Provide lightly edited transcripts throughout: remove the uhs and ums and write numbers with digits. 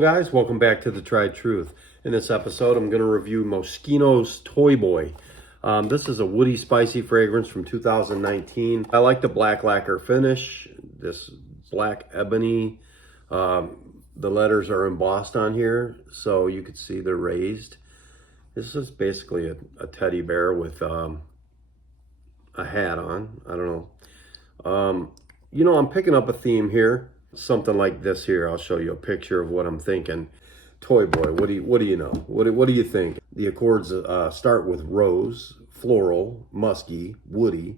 guys, welcome back to The Tried Truth. In this episode, I'm going to review Moschino's Toy Boy. This is a woody, spicy fragrance from 2019. I like the black lacquer finish, this black ebony. The letters are embossed on here, so you can see they're raised. This is basically a teddy bear with a hat on. I don't know. I'm picking up a theme here. Something like this here. I'll show you a picture of what I'm thinking. Toy Boy, what do you know? What do you think? The accords start with rose, floral, musky, woody,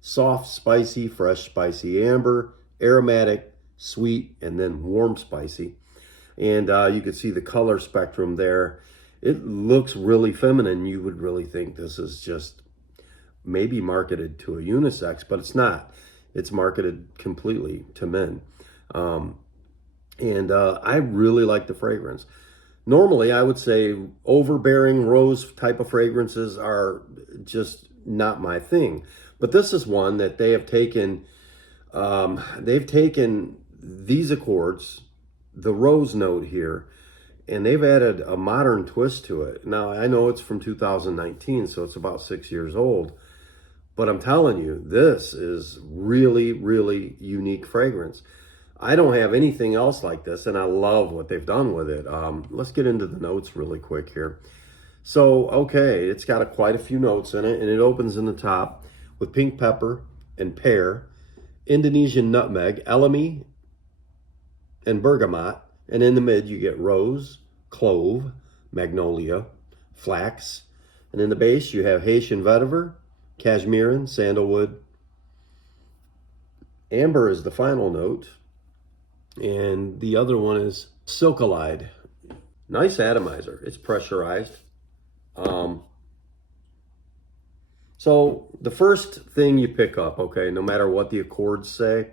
soft, spicy, fresh, spicy, amber, aromatic, sweet, and then warm, spicy. And you can see the color spectrum there. It looks really feminine. You would really think this is just maybe marketed to a unisex, but it's not. It's marketed completely to men. I really like the fragrance. Normally, I would say overbearing rose type of fragrances are just not my thing. But this is one that they have taken, they've taken these accords, the rose note here, and they've added a modern twist to it. Now, I know it's from 2019, so it's about 6 years old. But I'm telling you, this is really, really unique fragrance. I don't have anything else like this, and I love what they've done with it. Let's get into the notes really quick here. So, okay, it's got quite a few notes in it, and it opens in the top with pink pepper and pear, Indonesian nutmeg, elemi, and bergamot. And in the mid, you get rose, clove, magnolia, flax. And in the base, you have Haitian vetiver, cashmere, sandalwood. Amber is the final note. And the other one is Silkalide. Nice atomizer. It's pressurized. So the first thing you pick up, okay, no matter what the accords say,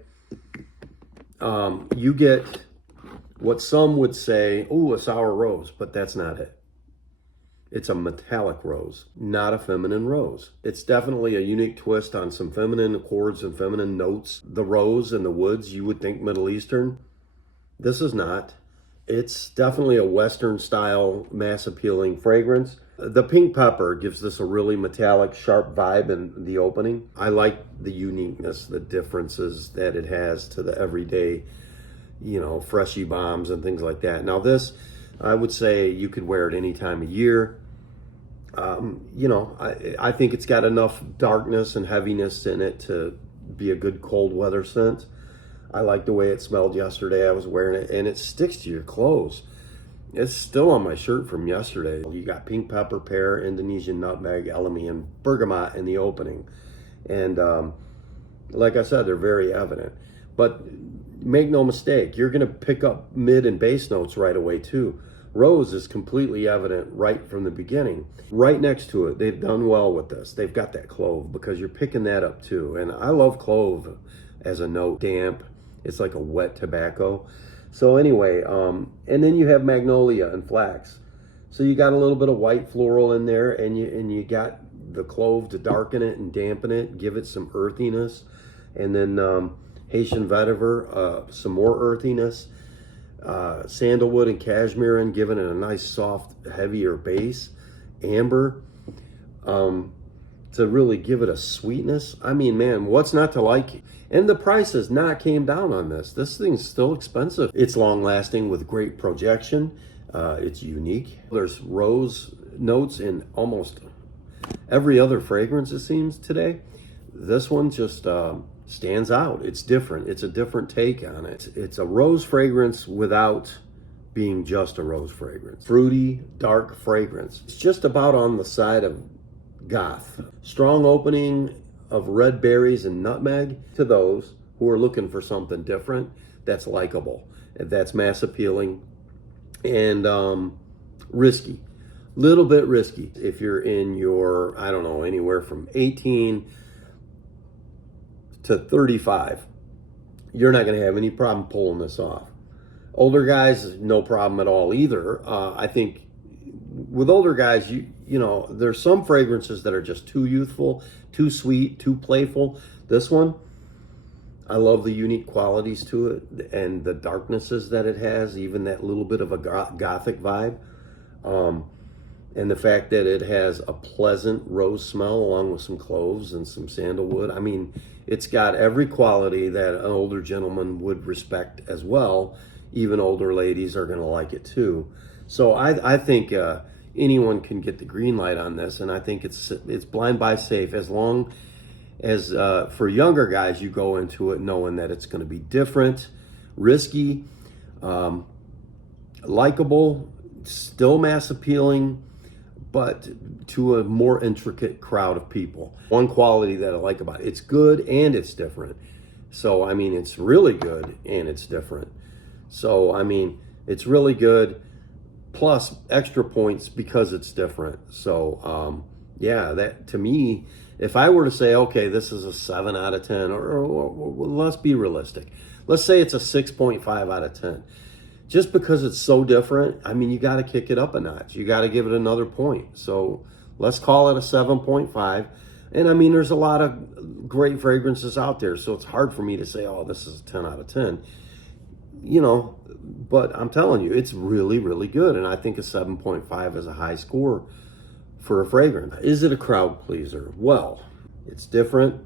you get what some would say, ooh, a sour rose, but that's not it. It's a metallic rose, not a feminine rose. It's definitely a unique twist on some feminine accords and feminine notes. The rose and the woods, you would think Middle Eastern. This is not. It's definitely a Western style, mass appealing fragrance. The pink pepper gives this a really metallic, sharp vibe in the opening. I like the uniqueness, the differences that it has to the everyday, freshy bombs and things like that. Now this, I would say you could wear it any time of year. I think it's got enough darkness and heaviness in it to be a good cold weather scent. I like the way it smelled yesterday. I was wearing it, and it sticks to your clothes. It's still on my shirt from yesterday. You got pink pepper, pear, Indonesian nutmeg, elemi, and bergamot in the opening. And like I said, they're very evident. But make no mistake, you're going to pick up mid and base notes right away too. Rose is completely evident right from the beginning. Right next to it, they've done well with this. They've got that clove because you're picking that up too. And I love clove as a note. Damp. It's like a wet tobacco. So anyway, and then you have magnolia and flax. So you got a little bit of white floral in there, and you got the clove to darken it and dampen it, give it some earthiness. And then Haitian vetiver, some more earthiness. Sandalwood and cashmere, and giving it a nice soft, heavier base. Amber, to really give it a sweetness. I mean, man, what's not to like? And the price has not came down on this. This thing's still expensive. It's long lasting with great projection. It's unique. There's rose notes in almost every other fragrance, it seems, today. This one just stands out. It's different. It's a different take on it. It's a rose fragrance without being just a rose fragrance. Fruity, dark fragrance. It's just about on the side of goth. Strong opening of red berries and nutmeg to those who are looking for something different that's likable, that's mass appealing, and risky. Little bit risky. If you're in your, I don't know, anywhere from 18 to 35, you're not going to have any problem pulling this off. Older guys, no problem at all either. I think with older guys, there's some fragrances that are just too youthful, too sweet, too playful. This one, I love the unique qualities to it and the darknesses that it has, even that little bit of a gothic vibe. Um, and the fact that it has a pleasant rose smell along with some cloves and some sandalwood. I mean, it's got every quality that an older gentleman would respect as well. Even older ladies are going to like it too. So I think anyone can get the green light on this, and I think it's blind buy safe as long as for younger guys you go into it knowing that it's going to be different, risky, likable, still mass appealing, but to a more intricate crowd of people. One quality that I like about it, it's good and it's different. So, I mean, it's really good and it's different. So, I mean, it's really good plus extra points because it's different. So, yeah, that to me, if I were to say, okay, this is a 7 out of 10, or let's be realistic. Let's say it's a 6.5 out of 10. Just because it's so different, I mean, you got to kick it up a notch. You got to give it another point. So let's call it a 7.5. And I mean, there's a lot of great fragrances out there. So it's hard for me to say, oh, this is a 10 out of 10. You know, but I'm telling you, it's really, really good. And I think a 7.5 is a high score for a fragrance. Is it a crowd pleaser? Well, it's different.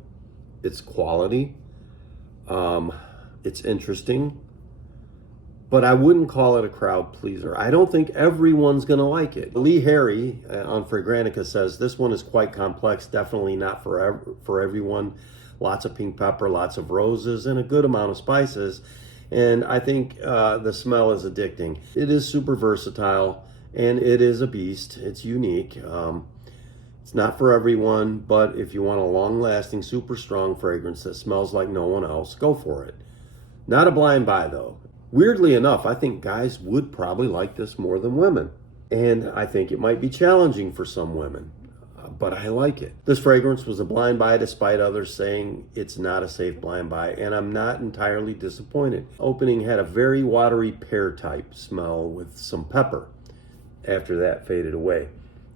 It's quality. It's interesting. But I wouldn't call it a crowd pleaser. I don't think everyone's going to like it. Lee Harry on Fragrantica says this one is quite complex, definitely not for everyone. Lots of pink pepper, lots of roses, and a good amount of spices. And I think the smell is addicting. It is super versatile, and it is a beast. It's unique. It's not for everyone, but if you want a long-lasting, super strong fragrance that smells like no one else, go for it. Not a blind buy, though. Weirdly enough, I think guys would probably like this more than women. And I think it might be challenging for some women, but I like it. This fragrance was a blind buy despite others saying it's not a safe blind buy, and I'm not entirely disappointed. Opening had a very watery pear type smell with some pepper. After that faded away.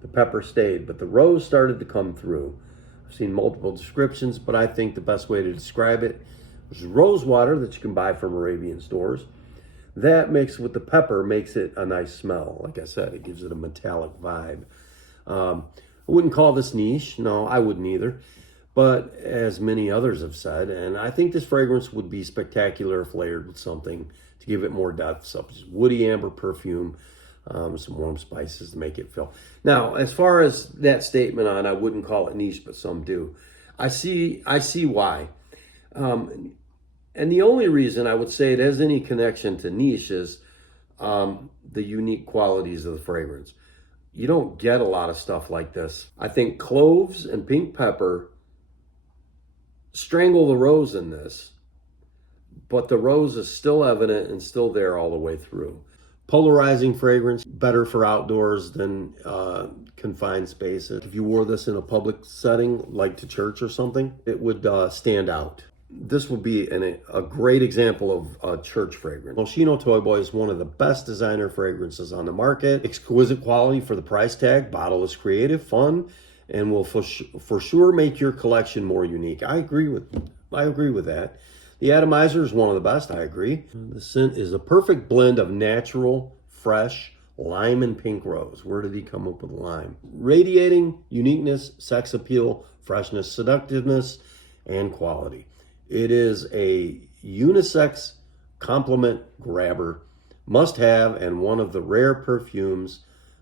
The pepper stayed, but the rose started to come through. I've seen multiple descriptions, but I think the best way to describe it is rose water that you can buy from Arabian stores. That mixed with the pepper makes it a nice smell. Like I said, it gives it a metallic vibe. I wouldn't call this niche. No, I wouldn't either. But as many others have said, and I think this fragrance would be spectacular if layered with something to give it more depth, such as woody amber perfume, some warm spices to make it feel. Now, as far as that statement on, I wouldn't call it niche, but some do. I see why. And the only reason I would say it has any connection to niche is the unique qualities of the fragrance. You don't get a lot of stuff like this. I think cloves and pink pepper strangle the rose in this, but the rose is still evident and still there all the way through. Polarizing fragrance, better for outdoors than confined spaces. If you wore this in a public setting, like to church or something, it would stand out. This would be a great example of a church fragrance. Moschino Toy Boy is one of the best designer fragrances on the market. Exquisite quality for the price tag. Bottle is creative, fun, and will for sure make your collection more unique. I agree with that. The atomizer is one of the best. I agree. The scent is a perfect blend of natural, fresh lime and pink rose. Where did he come up with lime? Radiating uniqueness, sex appeal, freshness, seductiveness, and quality. It is a unisex compliment grabber, must have, and one of the rare perfumes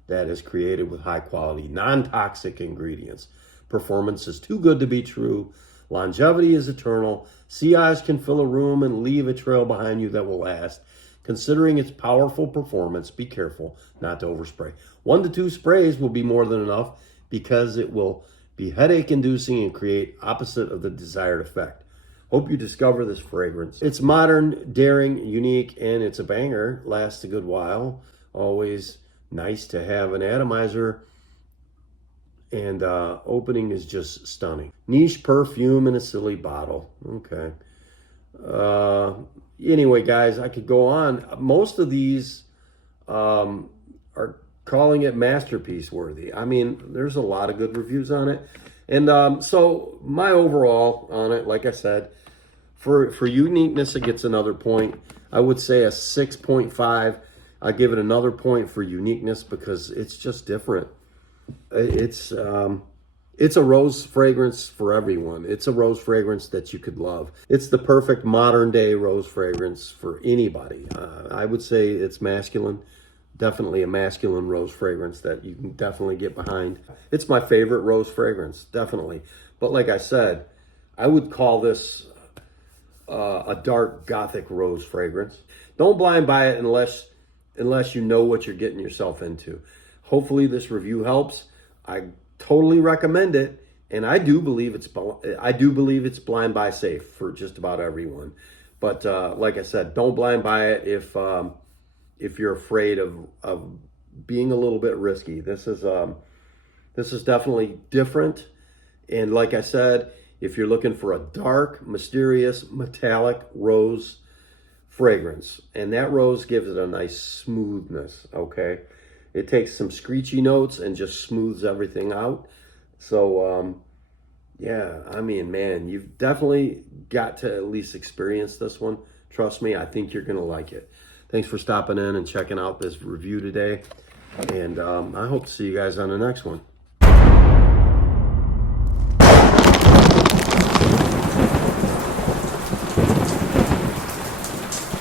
that is created with high quality, non-toxic ingredients. Performance is too good to be true. Longevity is eternal. Sea eyes can fill a room and leave a trail behind you that will last. Considering its powerful performance, be careful not to overspray. 1 to 2 sprays will be more than enough because it will be headache-inducing and create opposite of the desired effect. Hope you discover this fragrance. It's modern, daring, unique, and it's a banger. Lasts a good while. Always nice to have an atomizer. And opening is just stunning. Niche perfume in a silly bottle. Okay. Anyway, guys, I could go on. Most of these are calling it masterpiece worthy. I mean, there's a lot of good reviews on it. And so my overall on it, like I said, For uniqueness, it gets another point. I would say a 6.5. I give it another point for uniqueness because it's just different. It's a rose fragrance for everyone. It's a rose fragrance that you could love. It's the perfect modern day rose fragrance for anybody. I would say it's masculine. Definitely a masculine rose fragrance that you can definitely get behind. It's my favorite rose fragrance, definitely. But like I said, I would call this a dark gothic rose fragrance. Don't blind buy it unless you know what you're getting yourself into. Hopefully this review helps. I totally recommend it, and I do believe it's blind buy safe for just about everyone. But like I said, don't blind buy it if you're afraid of being a little bit risky. This is definitely different, and like I said, if you're looking for a dark, mysterious, metallic rose fragrance, and that rose gives it a nice smoothness, okay? It takes some screechy notes and just smooths everything out. So, yeah, I mean, man, you've definitely got to at least experience this one. Trust me, I think you're going to like it. Thanks for stopping in and checking out this review today. And I hope to see you guys on the next one.